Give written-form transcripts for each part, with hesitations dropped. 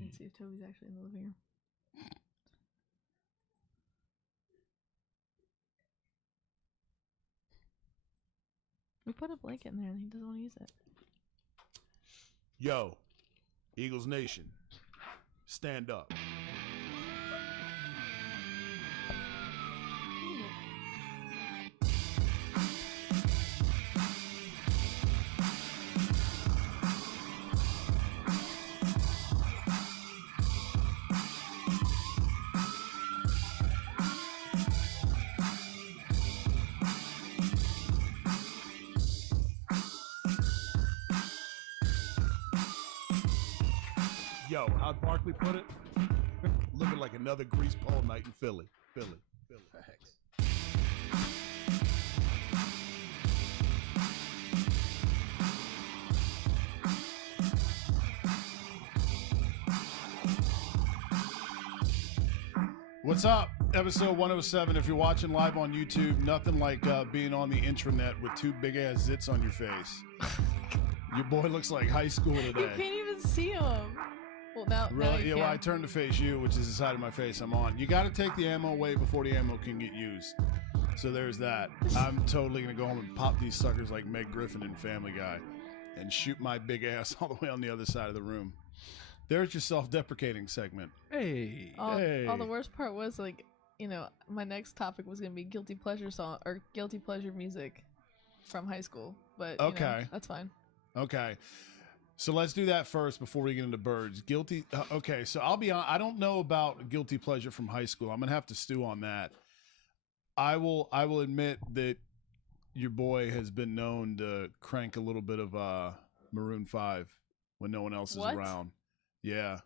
Let's see if Toby's actually in the living room. We put a blanket in there and he doesn't want to use it. Yo, Eagles Nation, stand up. Yo, how'd Barkley put it? Looking like another grease pole night in Philly. Facts. What's up? Episode 107. If you're watching live on YouTube, nothing like being on the intranet with two big ass zits on your face. Your boy looks like high school today. You can't even see him. Well, now Really? you Well, can. I turned to face you, which is the side of my face I'm on. You got to take the ammo away before the ammo can get used. So there's that. I'm totally going to go home and pop these suckers like Meg Griffin in Family Guy and shoot my big ass all the way on the other side of the room. There's your self-deprecating segment. Hey. All Hey. the worst part was, like, you know, my next topic was going to be guilty pleasure song or guilty pleasure music from high school. But, you know, that's fine. Okay. So let's do that first before we get into birds. Guilty. Okay. So I'll be on. I don't know about guilty pleasure from high school. I'm going to have to stew on that. I will admit that your boy has been known to crank a little bit of Maroon 5 when no one else is around. Yeah.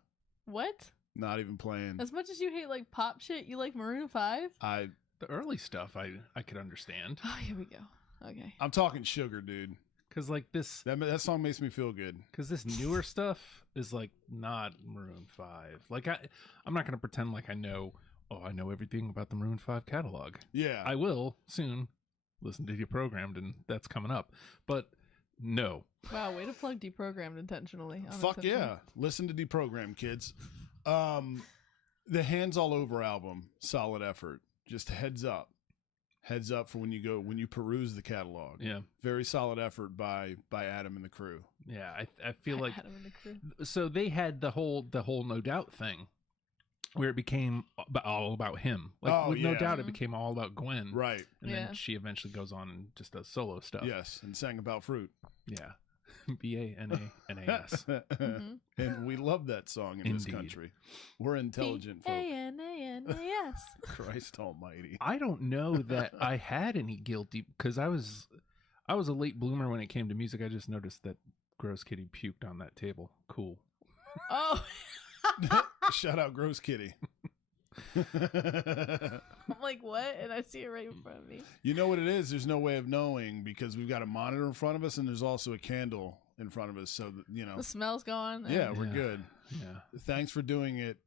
What? Not even playing. As much as you hate, like, pop shit, you like Maroon 5? The early stuff I could understand. Oh, here we go. Okay. I'm talking Sugar, dude. Because like this, that song makes me feel good. Because this newer stuff is like not Maroon 5. Like I'm not gonna pretend like I know everything about the Maroon 5 catalog. Yeah, I will soon. Listen to Deprogrammed, and that's coming up. But no. Wow, way to plug Deprogrammed intentionally. Fuck yeah! Listen to Deprogrammed, kids. The Hands All Over album, solid effort. Just heads up for when you peruse the catalog. Yeah, very solid effort by Adam and the crew. Yeah, I feel like Adam and the crew. So they had the whole No Doubt thing, where it became all about him. Like with No Doubt, it became all about Gwen. Right, and then she eventually goes on and just does solo stuff. Yes, and sang about fruit. Yeah. BANANAS. And we love that song in this country. We're intelligent folk. BANANAS. Christ almighty. I don't know that I had any guilty because I was a late bloomer when it came to music. I just noticed that Gross Kitty puked on that table. Cool. Oh. Shout out Gross Kitty. I'm like, what? And I see it right in front of me. You know what it is? There's no way of knowing because we've got a monitor in front of us and there's also a candle in front of us. So, that, you know. The smell's gone. Yeah, we're good. Yeah. Thanks for doing it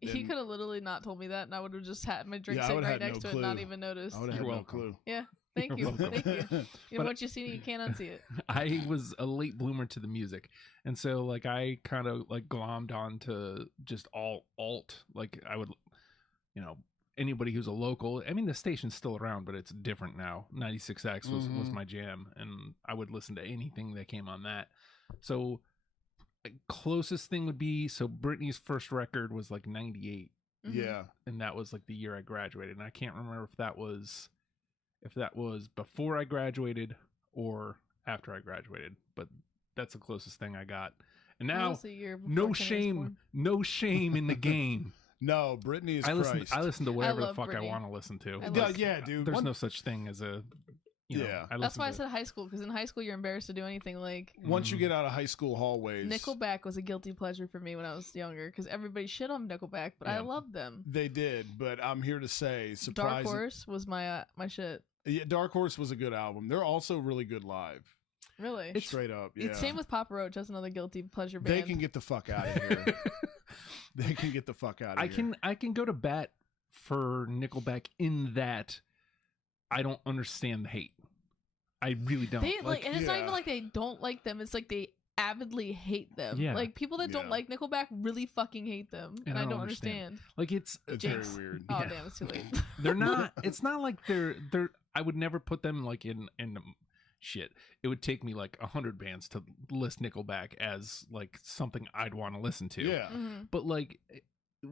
He could have literally not told me that and I would have just had my drink sitting right next to it and not even noticed. I would have had no clue. Yeah. Thank you. Thank you. You know, what you see, you can't unsee it. I was a late bloomer to the music. And so, like, I kind of, like, glommed onto just all alt. Like, I would, you know, anybody who's a local. I mean, the station's still around, but it's different now. 96X was my jam. And I would listen to anything that came on that. So, closest thing would be, so Britney's first record was, like, 98. Yeah. And that was, like, the year I graduated. And I can't remember if that was before I graduated or after I graduated, but that's the closest thing I got. And now, no shame in the game. No, Britney is Christ. I listen to whatever the fuck Britney. I want to listen to. Yeah, dude. There's no such thing as a. That's why I said high school, because in high school you're embarrassed to do anything. Like once you get out of high school hallways, Nickelback was a guilty pleasure for me when I was younger, because everybody shit on Nickelback, but I loved them. They did, but I'm here to say, surprising. Dark Horse was my shit. Yeah, Dark Horse was a good album. They're also really good live. Really? Straight up, yeah. Same with Papa Roach. That's another guilty pleasure band. They can get the fuck out of here. They can get the fuck out of here. I can go to bat for Nickelback in that I don't understand the hate. I really don't. And it's not even like they don't like them. It's like they avidly hate them. Yeah. Like people that don't like Nickelback really fucking hate them, and I don't understand. Like it's very weird. Oh damn, it's too late. They're not. It's not like they're. I would never put them like in shit. It would take me like 100 bands to list Nickelback as like something I'd want to listen to. Yeah. Mm-hmm. But like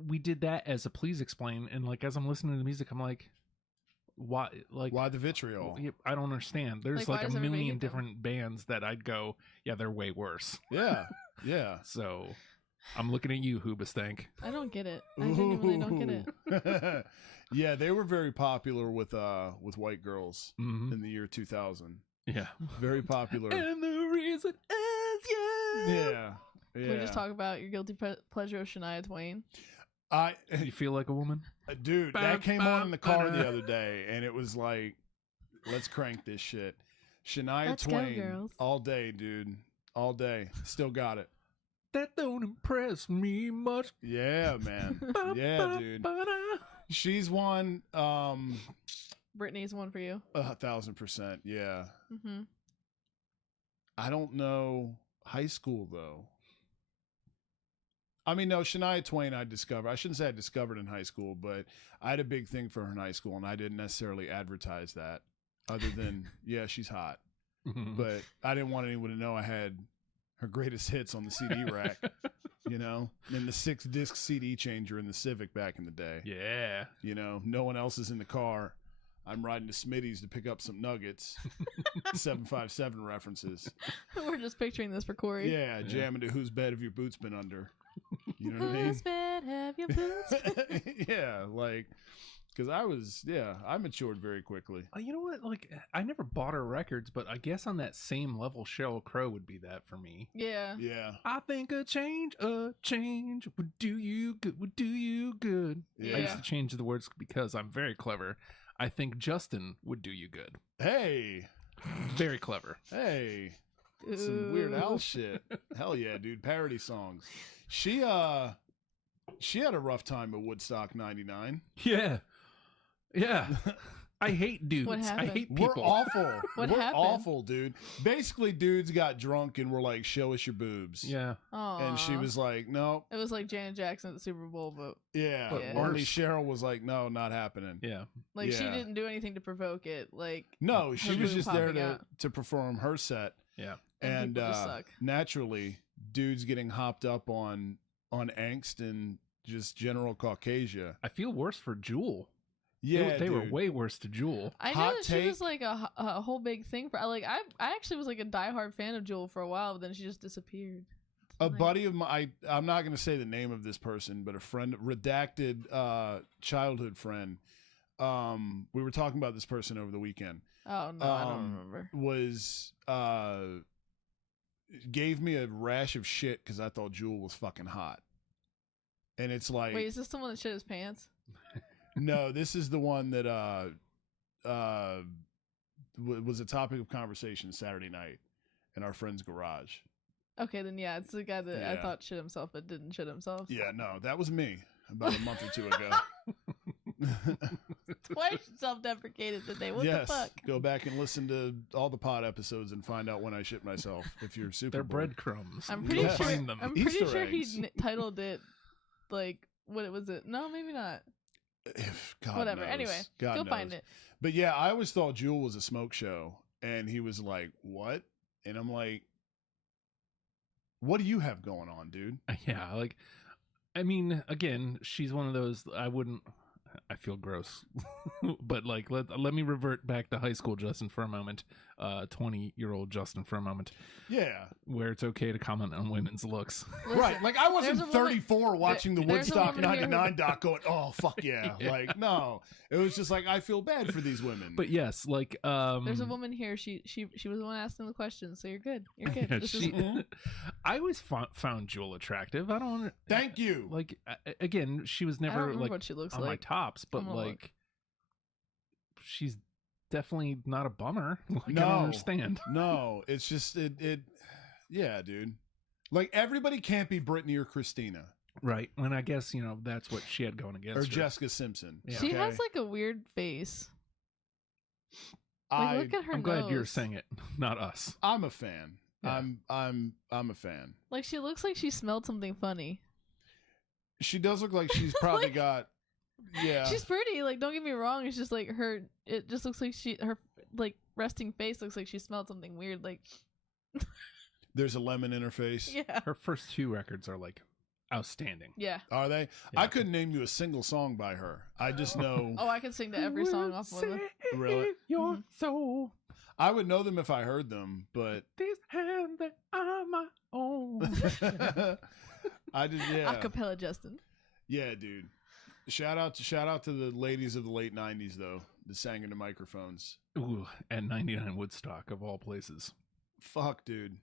we did that as a Please Explain, and like as I'm listening to the music, I'm like, why? Like why the vitriol? I don't understand. There's like a million different bands that I'd go, yeah, they're way worse. Yeah. Yeah. So I'm looking at you, Hoobastank. I don't get it. I genuinely don't get it. Yeah, they were very popular with white girls Mm-hmm. in the year 2000. Yeah. Very popular. And the reason is you. Yeah. Can we just talk about your guilty pleasure of Shania Twain? You feel like a woman? Dude, that came on in the car the other day, and it was like, let's crank this shit. Shania Twain. Go, girls. All day, dude. All day. Still got it. That don't impress me much. Yeah, man. Yeah, dude. She's one. Britney's one for you. 1,000%. Yeah. Mm-hmm. I don't know high school though. I mean, no, Shania Twain I shouldn't say I discovered in high school, but I had a big thing for her in high school, and I didn't necessarily advertise that other than, yeah, she's hot. But I didn't want anyone to know I had her greatest hits on the CD rack, you know, and the 6-disc CD changer in the Civic back in the day. Yeah. You know, no one else is in the car. I'm riding to Smitty's to pick up some nuggets. 757 references. We're just picturing this for Corey. Yeah, jamming to Whose Bed Have Your Boots Been Under? You know what I mean? Whose bed have your boots? Yeah, like, because I matured very quickly. You know what? Like, I never bought her records, but I guess on that same level, Sheryl Crow would be that for me. Yeah. Yeah. I think a change would do you good. Yeah. I used to change the words because I'm very clever. I think Justin would do you good. Hey. Very clever. Hey. Some Weird Al shit. Hell yeah, dude. Parody songs. She had a rough time at Woodstock 99. Yeah. Yeah. I hate dudes. What happened? I hate people. We're awful. What We're happened? awful, dude. Basically, dudes got drunk and were like, show us your boobs. Yeah. Aww. And she was like, no. It was like Janet Jackson at the Super Bowl, but Yeah. But Only worse. Cheryl was like, no, not happening. Yeah. like she Yeah. didn't do anything to provoke it. Like No, she her was boob just there popping to, out. to perform her set. Yeah. And And people just suck. naturally, dudes getting hopped up on angst and just general Caucasia. I feel worse for Jewel. Yeah, they were dude. way worse to Jewel. I Hot know that she take. was like a whole big thing for like I actually was like a diehard fan of Jewel for a while, but then she just disappeared. A buddy of mine, I'm not going to say the name of this person, but a friend, redacted childhood friend. We were talking about this person over the weekend. Oh no, I don't remember. Was gave me a rash of shit because I thought Jewel was fucking hot. And it's like, Wait, is this the one that shit his pants? no, this is the one that was a topic of conversation Saturday night in our friend's garage. Okay, then yeah, it's the guy that I Yeah. thought shit himself but didn't shit himself. Yeah, no, that was me about a month or two ago. Twice self-deprecated today. What yes, the fuck? go back and listen to all the pod episodes and find out when I shit myself. If you're super They're bored. breadcrumbs. I'm Go pretty Yes. sure. find them. I'm pretty Easter sure eggs. he titled it like what was it? No, maybe not. God Whatever. knows. Anyway, God go knows. find it. But yeah, I always thought Jewel was a smoke show, and he was like, "What?" And I'm like, "What do you have going on, dude?" Yeah, like, I mean, again, she's one of those. I feel gross, but like, let me revert back to high school Justin for a moment. 20-year-old Justin for a moment, Yeah, where it's okay to comment on women's looks. Listen, right. Like I wasn't there's a woman- 34 watching the there's a Woodstock woman here who- '99 doc, going, "Oh fuck yeah!" Yeah. Like no, it was just like I feel bad for these women. But yes, like, There's a woman here. She was the one asking the questions, so you're good. You're good. yeah, This is- I always found Jewel attractive. I don't. Thank you. Like, again, she was I don't never remember like what she looks on my like. tops, but I'm gonna look. like, she's definitely not a bummer. Like, I No. don't understand. No, it's just it. Yeah, dude. Like everybody can't be Britney or Christina Right. And I guess, that's what she had going against or her. Jessica Simpson. Yeah. She okay? has like a weird face. Like, look at her I'm glad you're nose. saying it, not us. I'm a fan. Yeah. I'm a fan. Like she looks like she smelled something funny. She does look like she's probably got. Yeah. She's pretty. Like don't get me wrong. It's just like her. It just looks like her like resting face looks like she smelled something weird. Like. There's a lemon in her face. Yeah. Her first 2 records are like outstanding. Yeah. Are they? Yeah. I couldn't name you a single song by her. I just know. Oh, I could sing to every song off of them. Really? Your soul. I would know them if I heard them, but These hands that are my own. I just Acapella Justin. Yeah, dude. Shout out to the ladies of the late 90s though, that sang into microphones. Ooh, at 99 Woodstock of all places. Fuck, dude.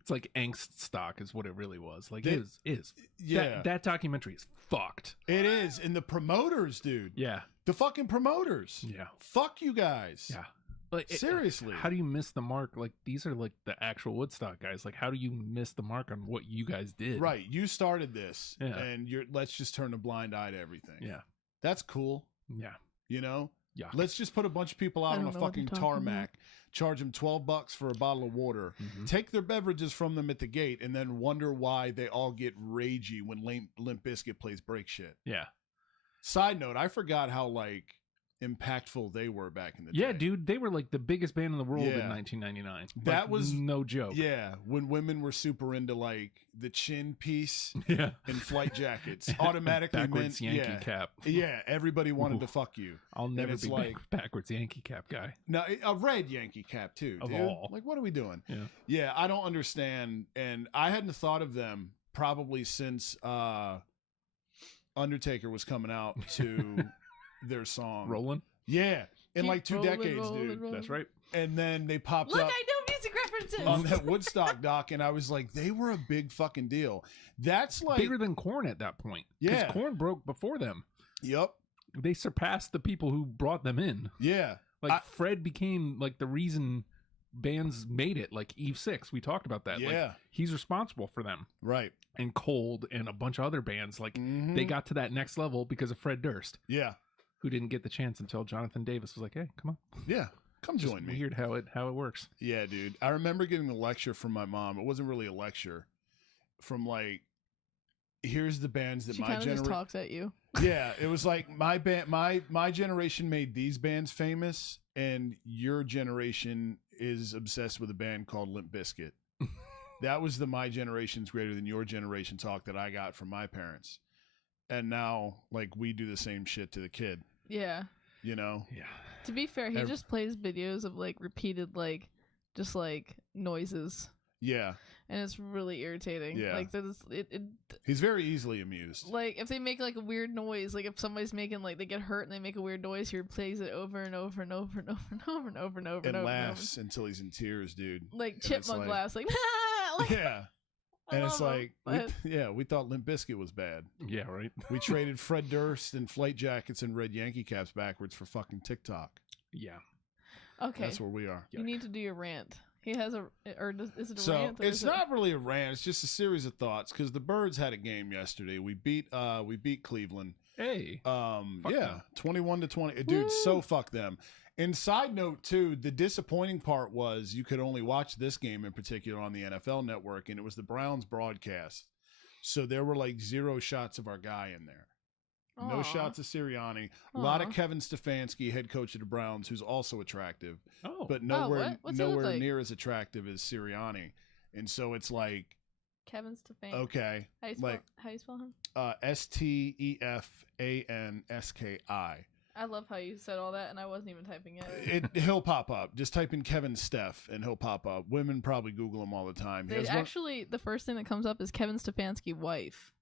It's like angst stock is what it really was. Like They- it is. Yeah. That documentary is fucked. It is. And the promoters, dude. Yeah. The fucking promoters. Yeah. Fuck you guys. Yeah. Like, Seriously. how do you miss the mark? Like these are like the actual Woodstock guys. Like how do you miss the mark on what you guys did? Right. You started this. Yeah. And let's just turn a blind eye to everything. Yeah. That's cool. Yeah. You know? Yeah. Let's just put a bunch of people out I on don't a know what fucking you're talking tarmac, charge them $12 for a bottle of water, Mhm. take their beverages from them at the gate, and then wonder why they all get ragey when Limp Bizkit plays break shit. Yeah. Side note, I forgot how like impactful they were back in the day. Yeah, dude, they were like the biggest band in the world Yeah. in 1999. That Like, was- no joke. Yeah, when women were super into like the chin piece Yeah. and flight jackets, automatically Backwards meant Yankee cap. Yeah, everybody wanted Ooh. to fuck you. I'll never it's be like- backwards Yankee cap guy. No, a red Yankee cap too, Of dude. all. Like, what are we doing? Yeah. Yeah, I don't understand, and I hadn't thought of them probably since Undertaker was coming out to their song. Rolling. Yeah, in Keep like 2 rolling, decades, rolling, dude. rolling. That's right. And then they popped Look, up I know music references. on that Woodstock doc, and I was like, they were a big fucking deal. That's like, Bigger than Korn at that point. 'Cause Yeah. Korn broke before them. yep, They surpassed the people who brought them in. yeah, Like Fred became like the reason bands made it. Like Eve 6, we talked about that. yeah, Like, he's responsible for them. right. And Cold and a bunch of other bands. Like Mhm. they got to that next level because of Fred Durst, yeah, who didn't get the chance until Jonathan Davis was like, "Hey, come on." yeah. Come Just join me. Weird how it works. Yeah, dude. I remember getting a lecture from my mom. It wasn't really a lecture. From like, here's the bands that She my kind of just generation. talks at you. Yeah, it was like my band, my generation made these bands famous, and your generation is obsessed with a band called Limp Bizkit. That was the my generation's greater than your generation talk that I got from my parents, and now like we do the same shit to the kid. Yeah. You know? Yeah. To be fair, he Ev- just plays videos of like repeated like just like noises, Yeah, and it's really irritating. Yeah. Like that is it he's very easily amused. like if they make like a weird noise, like if somebody's making like they get hurt and they make a weird noise, he plays it over and over and over and over and over and over and over And and over. laughs until he's in tears, dude. Like it's chipmunk like- laughs, like, like Yeah. I And it's love 'em, like, but- we thought Limp Bizkit was bad. Yeah. Right. We traded Fred Durst and flight jackets and red Yankee caps backwards for fucking TikTok. Yeah. okay, That's where we are. you need to do your rant. He has a, or is it a So rant? Or it's is it- not really a rant. It's just a series of thoughts because the Birds had a game yesterday. We beat Cleveland. Hey. Yeah, them. 21-20. Dude, so fuck them. And side note too, the disappointing part was you could only watch this game in particular on the NFL Network, and it was the Browns broadcast. So there were like 0 shots of our guy in there. No Aw. shots of Sirianni. A lot of Aw. Kevin Stefanski, head coach of the Browns, who's also attractive, Oh. but nowhere what? What's he look nowhere like? near as attractive as Sirianni. And so it's like, Kevin Stefanski. okay, How you spell, like how you spell him? Stefanski. I love how you said all that, and I wasn't even typing it. He'll pop up. Just type in Kevin Steph, and he'll pop up. Women probably Google him all the time. He They has one- actually, the first thing that comes up is Kevin Stefanski wife.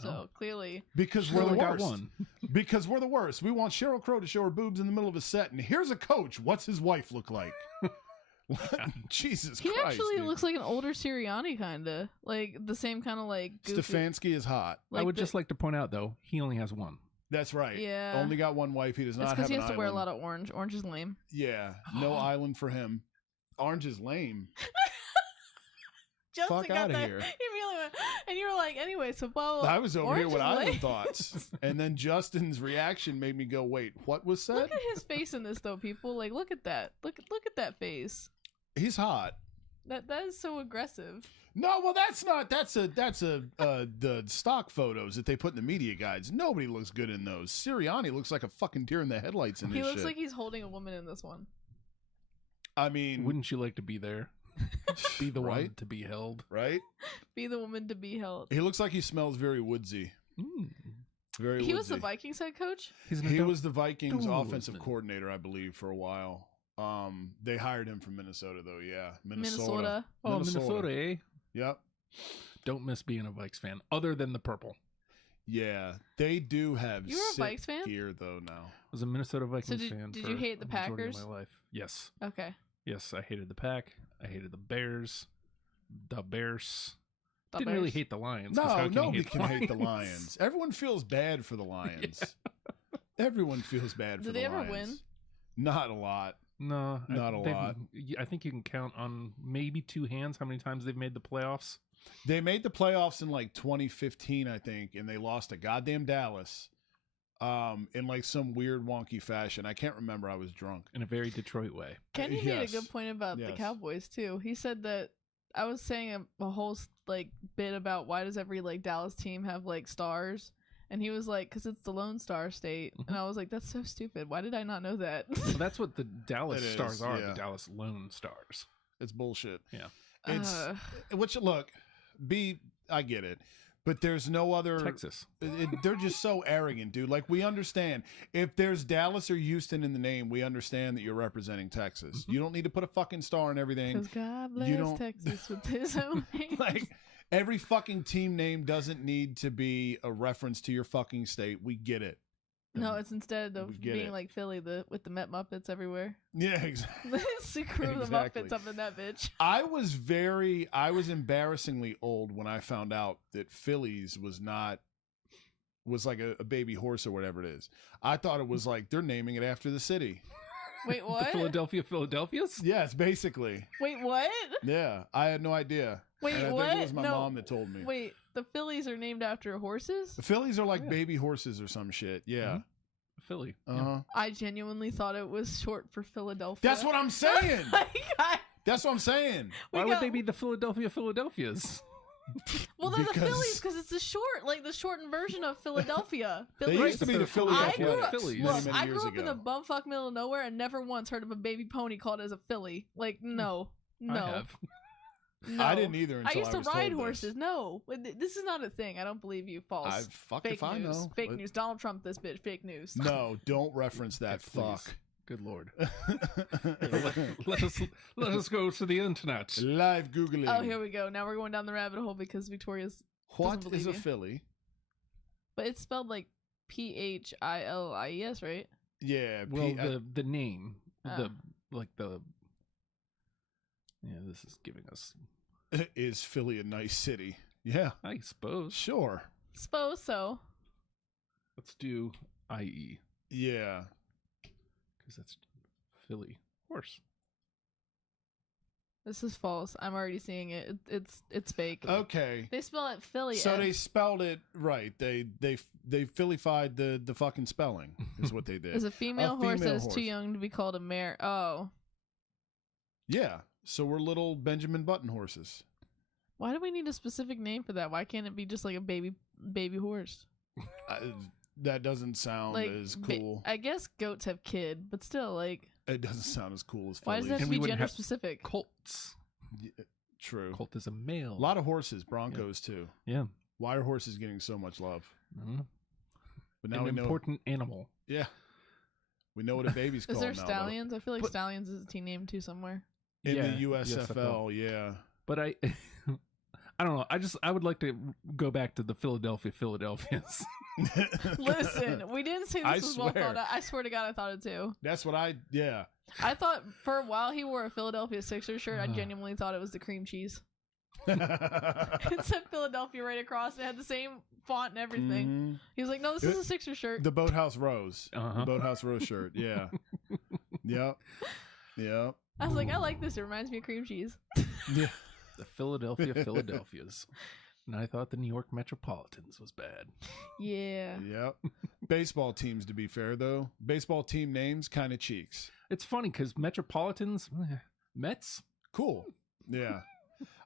So Oh. clearly, because She we're the only got worst. one. Because we're the worst. We want Sheryl Crow to show her boobs in the middle of a set, and here's a coach. What's his wife look like? Jesus he Christ! actually dude. looks like an older Sirianni, kind of like the same kind of like. Goofy, Stefanski is hot. I would the- just like to point out though, he only has one. That's right. Yeah. Only got one wife. He does That's not because have he an has to island. wear a lot of orange. Orange is lame. Yeah. No island for him. Orange is lame. Justin Fuck got outta that. here. He really went, and you were like, anyway, so blah, blah, I was over here orange with is island lame. thoughts, and then Justin's reaction made me go, "Wait, what was said?" Look at his face in this, though, people. Like, look at that. Look at that face. He's hot. That is so aggressive. No, well, that's not. That's the stock photos that they put in the media guides. Nobody looks good in those. Sirianni looks like a fucking deer in the headlights in this shit. He looks like he's holding a woman in this one. I mean, wouldn't you like to be there? Be the right? one to be held, right? Be the woman to be held. He looks like he smells very woodsy. Very woodsy. He was the Vikings head coach? He was the Vikings offensive coordinator, I believe, for a while. They hired him from Minnesota, though. Yeah, Minnesota. Oh, Minnesota, eh? Yep. Don't miss being a Vikes fan, other than the purple. Yeah, they do have. You were a Vikes fan? Gear though. Now I was a Minnesota Vikings fan. Did you hate the Packers? Of my life. Yes. Okay. Yes, I hated the Pack. I hated the Bears. Didn't Bears. really hate the Lions. No, nobody can hate the Lions. Everyone feels bad for the Lions. Yeah. Everyone feels bad for the Lions. Did they ever win? Not a lot. No, not a lot. I think you can count on maybe two hands how many times they've made the playoffs. They made the playoffs in like 2015, I think, and they lost to goddamn Dallas in like some weird wonky fashion. I can't remember. I was drunk. In a very Detroit way. Kenny made a good point about the Cowboys, too. He said that I was saying a whole like bit about why does every like Dallas team have like stars? And he was like, because it's the Lone Star State. And I was like, that's so stupid. Why did I not know that? Well, that's what the Dallas Stars are, the Dallas Lone Stars. It's bullshit. Yeah. It's, which, look, I get it. But there's no other. Texas. They're just so arrogant, dude. Like, we understand. If there's Dallas or Houston in the name, we understand that you're representing Texas. You don't need to put a fucking star in everything. Because God bless Texas with his own name. Like, every fucking team name doesn't need to be a reference to your fucking state. We get it. No, it's instead of being like Philly with the Met Muppets everywhere. Yeah, exactly. Screw the Muppets up in that bitch. I was embarrassingly old when I found out that Phillies was like a baby horse or whatever it is. I thought it was like they're naming it after the city. Wait, what? The Philadelphias? Yes, basically. Wait, what? Yeah, I had no idea. Wait, and I what? think it was my mom that told me. Wait, the Phillies are named after horses? The Phillies are like baby horses or some shit. Yeah. Philly. Uh-huh. I genuinely thought it was short for Philadelphia. That's what I'm saying. That's what I'm saying. Why would they be the Philadelphias? Well, they're the Phillies because it's the shortened version of Philadelphia. They used to be the Philadelphia Phillies. Look, I grew up in the bumfuck middle of nowhere and never once heard of a baby pony called as a Philly. Like, no. I have. No. I didn't either until I used to ride horses. This. No, this is not a thing. I don't believe you. False. Fake news. Fake news. Donald Trump, this bitch. Fake news. No, don't reference that. Fuck. Good Lord. let us go to the internet. Live Googling. Oh, here we go. Now we're going down the rabbit hole because Victoria's. What is a Philly? But it's spelled like Philies, right? Yeah. Well, the name, Yeah, this is giving us. Is Philly a nice city? Yeah, I suppose. Sure. Suppose so. Let's do IE. Yeah. Because that's Philly horse. This is false. I'm already seeing it. It's fake. Okay. They spell it Philly. So they spelled it right. They Phillified the fucking spelling is what they did. Is a female horse that is too young to be called a mare. Oh. Yeah. So we're little Benjamin Button horses. Why do we need a specific name for that? Why can't it be just like a baby horse? That doesn't sound as cool. I guess goats have kid, but still, like... It doesn't sound as cool as Why Phillies. does it have to be gender specific? Colts. Yeah, true. Colt is a male. A lot of horses. Broncos, too. Yeah. Why are horses getting so much love? I don't know. But now An important animal. Yeah. We know what a baby's called now. Is there stallions? I feel like stallions is a team name, too, somewhere. In the USFL, yeah. But I don't know. I would like to go back to the Philadelphians. Listen, we didn't say this was well thought out. I swear to God, I thought it too. That's what I thought for a while he wore a Philadelphia Sixers shirt. I genuinely thought it was the cream cheese. It said Philadelphia right across. It had the same font and everything. Mm-hmm. He was like, "No, this is a Sixers shirt." The Boathouse Rose. The Boathouse Rose shirt. Yeah. Yep. Yep. I was like, I like this. It reminds me of cream cheese. Yeah. The Philadelphias. And I thought the New York Metropolitans was bad. Yeah. Yep. Baseball teams, to be fair, though. Baseball team names, kind of cheeks. It's funny because Metropolitans, Mets. Cool. Yeah.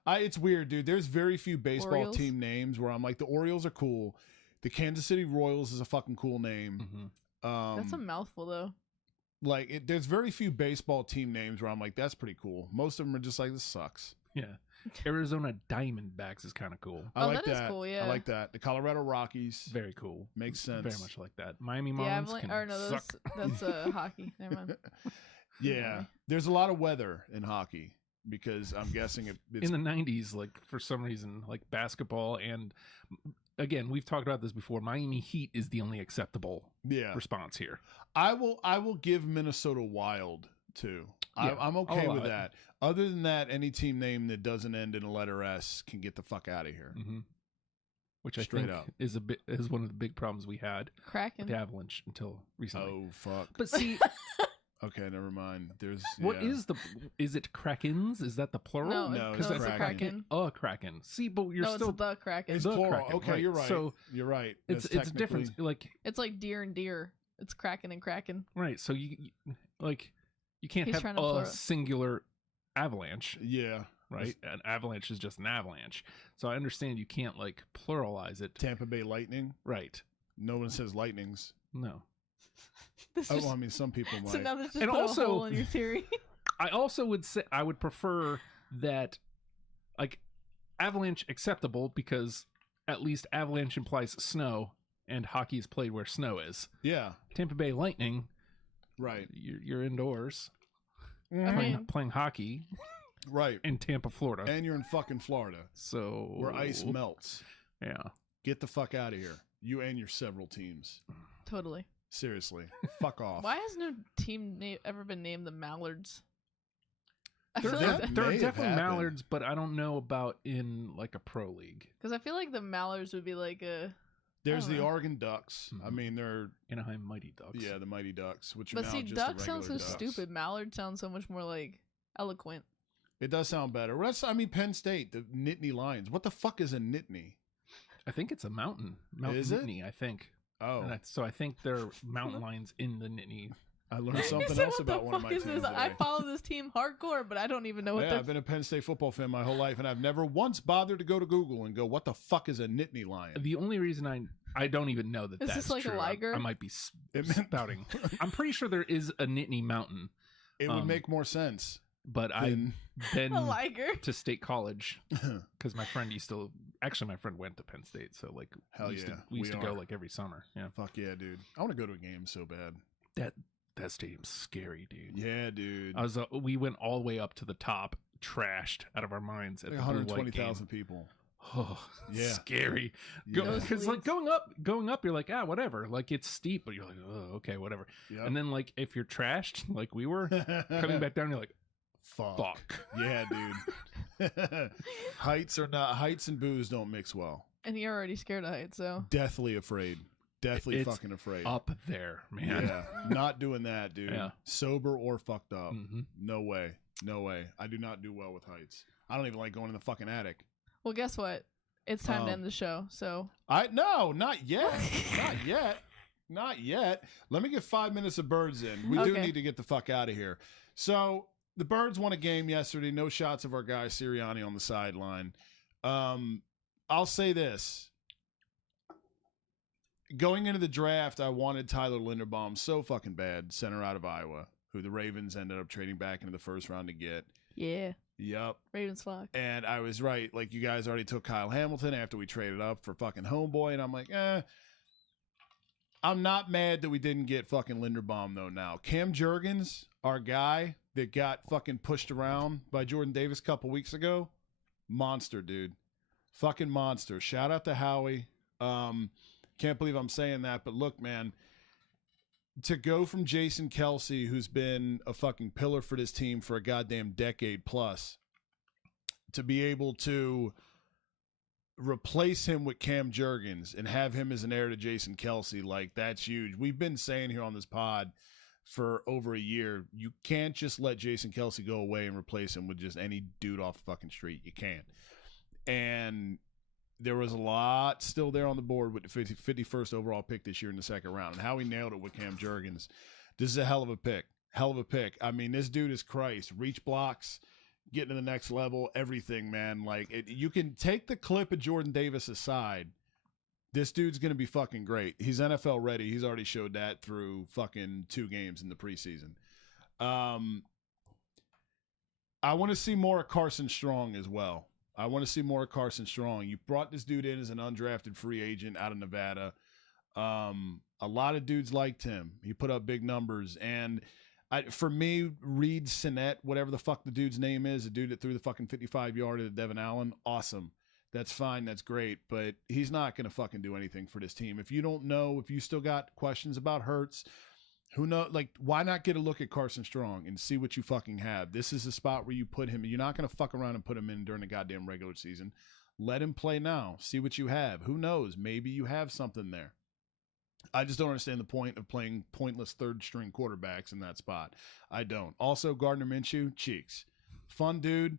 It's weird, dude. There's very few baseball Orioles? team names where I'm like, the Orioles are cool. The Kansas City Royals is a fucking cool name. That's a mouthful, though. Like, there's very few baseball team names where I'm like, that's pretty cool. Most of them are just like, this sucks. Yeah. Arizona Diamondbacks is kind of cool. I like that is cool, yeah. I like that. The Colorado Rockies. Very cool. Makes sense. Very much like that. Miami The Marlins Avalanche, can or no, suck. that's hockey. Never mind. Yeah. There's a lot of weather in hockey because I'm guessing it's In the 90s, like, for some reason, like basketball and, again, we've talked about this before, Miami Heat is the only acceptable response here. I will give Minnesota Wild too. Yeah, I'm okay with that. Other than that, any team name that doesn't end in a letter S can get the fuck out of here. Which I think is one of the big problems we had with the Avalanche until recently. Oh fuck! But see, okay, never mind. There's is it Krakens? Is that the plural? No, it's a Kraken. A Kraken. See, but you're still it's the Kraken. It's the plural. Kraken, Okay, right. you're right. So you're right. It's a difference. Like it's like deer and deer. It's Kraken and Kraken. Right. So you can't have a singular avalanche. Yeah. Right. An avalanche is just an avalanche. So I understand you can't like pluralize it. Tampa Bay Lightning. Right. No one says lightnings. No. Well, I mean, some people might. So now there's just and put also, a hole in your theory. I also would say I would prefer that, like, avalanche acceptable because at least avalanche implies snow, and hockey is played where snow is. Yeah. Tampa Bay Lightning. Right. You're indoors. Mm-hmm. Playing hockey. Right. In Tampa, Florida. And you're in fucking Florida. So where ice melts. Yeah. Get the fuck out of here. You and your several teams. Totally. Seriously. Fuck off. Why has no team ever been named the Mallards? There are definitely Mallards, but I don't know about in like a pro league. Because I feel like the Mallards would be like a... There's the Oregon Ducks. I mean, they're... Anaheim Mighty Ducks. Yeah, the Mighty Ducks, which are but now see, just Duck the sounds so regular Ducks. stupid. Mallard sounds so much more like eloquent. It does sound better. I mean, Penn State, the Nittany Lions. What the fuck is a Nittany? I think it's a mountain. Mount is Nittany, I think. Oh. So I think there are mountain lions in the Nittany. I learned something else about one of my teams today. I follow this team hardcore, but I don't even know what I've been a Penn State football fan my whole life, and I've never once bothered to go to Google and go, what the fuck is a Nittany lion? The only reason I don't even know that is that's this like true. a liger? I might be spouting. I'm pretty sure there is a Nittany mountain. It would make more sense. But I've been a liger to State College because my friend my friend went to Penn State, so like we used to go like every summer. Yeah, fuck yeah, dude. I want to go to a game so bad. That stadium's scary, dude. Yeah, dude. We went all the way up to the top, trashed out of our minds at like the 120,000 people. Oh, yeah, scary. Yeah. Because like going up, you're like, whatever. Like it's steep, but you're like, oh, okay, whatever. Yep. And then like if you're trashed, like we were coming back down, you're like, fuck. Yeah, dude. Heights and booze don't mix well. And you're already scared of heights, so deathly afraid. Deathly fucking afraid. Up there, man. Yeah, not doing that, dude. Yeah. Sober or fucked up. Mm-hmm. No way. I do not do well with heights. I don't even like going in the fucking attic. Well, guess what? It's time to end the show. So no, not yet. Not yet. Let me get 5 minutes of birds in. We do need to get the fuck out of here. So the Birds won a game yesterday. No shots of our guy Sirianni on the sideline. I'll say this. Going into the draft, I wanted Tyler Linderbaum so fucking bad, center out of Iowa, who the Ravens ended up trading back into the first round to get. Yeah. Yep. Ravens flock. And I was right. Like, you guys already took Kyle Hamilton after we traded up for fucking Homeboy, and I'm like, I'm not mad that we didn't get fucking Linderbaum, though, now. Cam Jurgens, our guy that got fucking pushed around by Jordan Davis a couple weeks ago, monster, dude. Fucking monster. Shout out to Howie. Can't believe I'm saying that, but look, man, to go from Jason Kelce, who's been a fucking pillar for this team for a goddamn decade plus, to be able to replace him with Cam Jurgens and have him as an heir to Jason Kelce, like, that's huge. We've been saying here on this pod for over a year, you can't just let Jason Kelce go away and replace him with just any dude off the fucking street. You can't. And there was a lot still there on the board with the 51st overall pick this year in the second round. And how he nailed it with Cam Jurgens. This is a hell of a pick. Hell of a pick. I mean, this dude is Christ. Reach blocks, getting to the next level, everything, man. Like, you can take the clip of Jordan Davis aside. This dude's going to be fucking great. He's NFL ready. He's already showed that through fucking 2 games in the preseason. I want to see more of Carson Strong as well. I want to see more of Carson Strong. You brought this dude in as an undrafted free agent out of Nevada. A lot of dudes liked him. He put up big numbers. And for me, Reed Sinnett, whatever the fuck the dude's name is, the dude that threw the fucking 55-yarder to Devin Allen, awesome. That's fine. That's great. But he's not going to fucking do anything for this team. If you don't know, if you still got questions about Hurts, who knows? Like, why not get a look at Carson Strong and see what you fucking have? This is the spot where you put him. You're not going to fuck around and put him in during the goddamn regular season. Let him play now. See what you have. Who knows? Maybe you have something there. I just don't understand the point of playing pointless third-string quarterbacks in that spot. I don't. Also, Gardner Minshew, cheeks. Fun dude,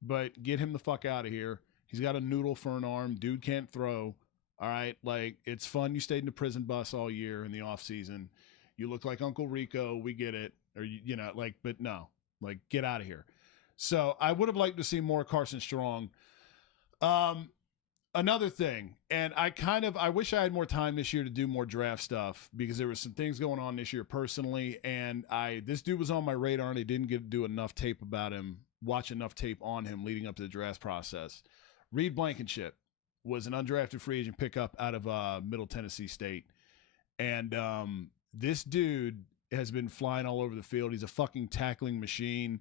but get him the fuck out of here. He's got a noodle for an arm. Dude can't throw. All right, like, it's fun. You stayed in the prison bus all year in the off season. You look like Uncle Rico. We get it. Or, you know, like, but no, like, get out of here. So I would have liked to see more Carson Strong. Another thing, and I wish I had more time this year to do more draft stuff because there was some things going on this year personally, and this dude was on my radar and I didn't get to do enough tape about him, watch enough tape on him leading up to the draft process. Reed Blankenship was an undrafted free agent pickup out of Middle Tennessee State, and this dude has been flying all over the field. He's a fucking tackling machine.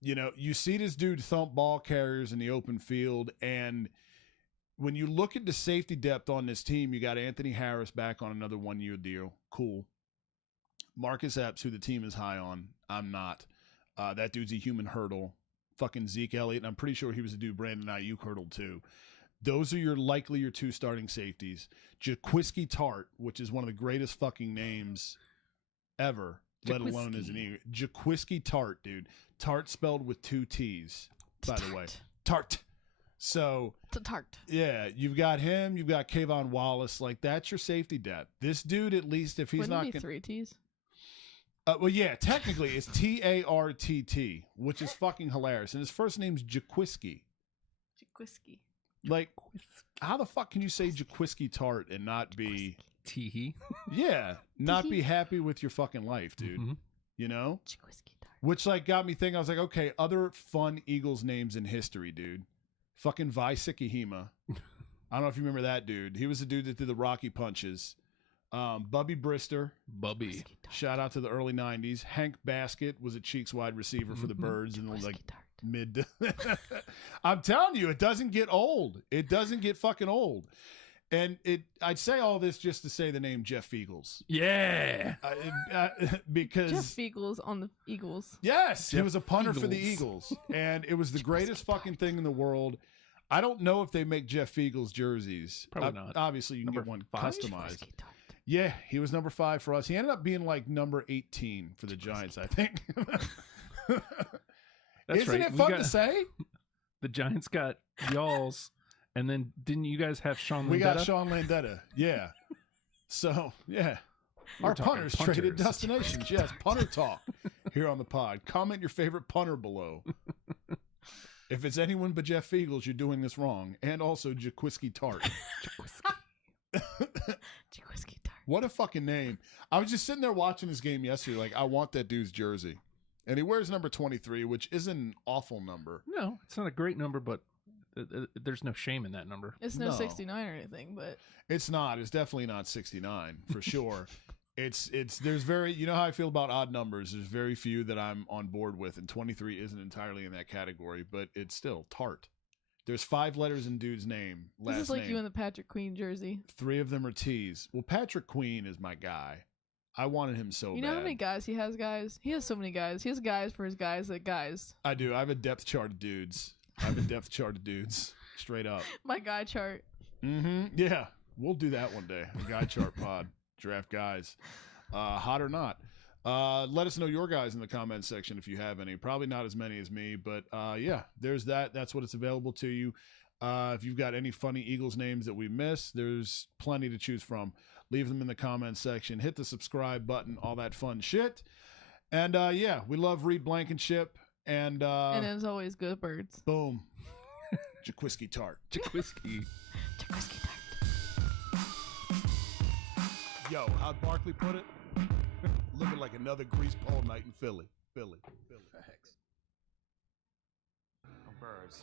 You know, you see this dude thump ball carriers in the open field, and when you look at the safety depth on this team, you got Anthony Harris back on another 1-year deal. Cool. Marcus Epps, who the team is high on. I'm not. That dude's a human hurdle. Fucking Zeke Elliott. And I'm pretty sure he was the dude Brandon Ayuk hurdled too. Those are your 2 starting safeties. Jaquiski Tartt, which is one of the greatest fucking names ever, let alone as an Eagle. Jaquiski Tartt, dude. Tartt spelled with 2 T's, by the way. Tartt. So, yeah, you've got him, you've got Kayvon Wallace. Like, that's your safety depth. This dude, at least, if he's Wouldn't not it be 3 T's? Well, yeah, technically it's Tartt, which is fucking hilarious. And his first name's Jaquiski. Jaquiski. Like, how the fuck can you say Jaquiski Tartt and not be Teehee? Yeah, not be happy with your fucking life, dude. Mm-hmm. You know? Jaquiski Tartt. Which, like, got me thinking. I was like, okay, other fun Eagles names in history, dude. Fucking Vi Sikahema. I don't know if you remember that dude. He was the dude that did the Rocky punches. Bubby Brister. Bubby. Shout out to the early 90s. Hank Baskett was a Cheeks wide receiver for the Birds in the like mid. I'm telling you, it doesn't get old. It doesn't get fucking old. And I'd say all this just to say the name Jeff Feagles. Yeah. Because Jeff Feagles on the Eagles. Yes. He was a punter for the Eagles. And it was the greatest fucking thing in the world. I don't know if they make Jeff Feagles jerseys. Probably not. Obviously, you can get one customized. Yeah, he was number 5 for us. He ended up being like number 18 for the Giants, I think. That's Isn't it fun to say? The Giants got y'alls. And then didn't you guys have Sean Landetta? We got Sean Landetta. Yeah. So, yeah. Our punters traded destinations. Yes, punter talk here on the pod. Comment your favorite punter below. If it's anyone but Jeff Feagles, you're doing this wrong. And also Jaquiski Tartt. Jaquiski Tartt. What a fucking name. I was just sitting there watching this game yesterday like, I want that dude's jersey. And he wears number 23, which isn't an awful number. No, it's not a great number, but there's no shame in that number. It's no 69 or anything, but it's not. It's definitely not 69 for sure. There's very, you know how I feel about odd numbers. There's very few that I'm on board with, and 23 isn't entirely in that category, but it's still Tart. There's 5 letters in dude's name. Last this is like name. you in the Patrick Queen jersey. 3 of them are T's. Well, Patrick Queen is my guy. I wanted him so bad. You know how many guys he has, guys? He has so many guys. He has guys for his guys that guys. I do. I have a depth chart of dudes. Straight up. My guy chart. Mm-hmm. Yeah. We'll do that one day. A guy chart pod. Draft guys. Hot or not. Let us know your guys in the comments section if you have any. Probably not as many as me, but yeah, there's that. That's what it's available to you. If you've got any funny Eagles names that we missed, there's plenty to choose from. Leave them in the comments section. Hit the subscribe button, all that fun shit. And yeah, we love Reed Blankenship. And as always, good birds. Boom. Jaquiski Tartt. Jaquiski. Jaquiski Tartt. Yo, how'd Barkley put it? Looking like another grease pole night in Philly. Philly. Thanks. Birds.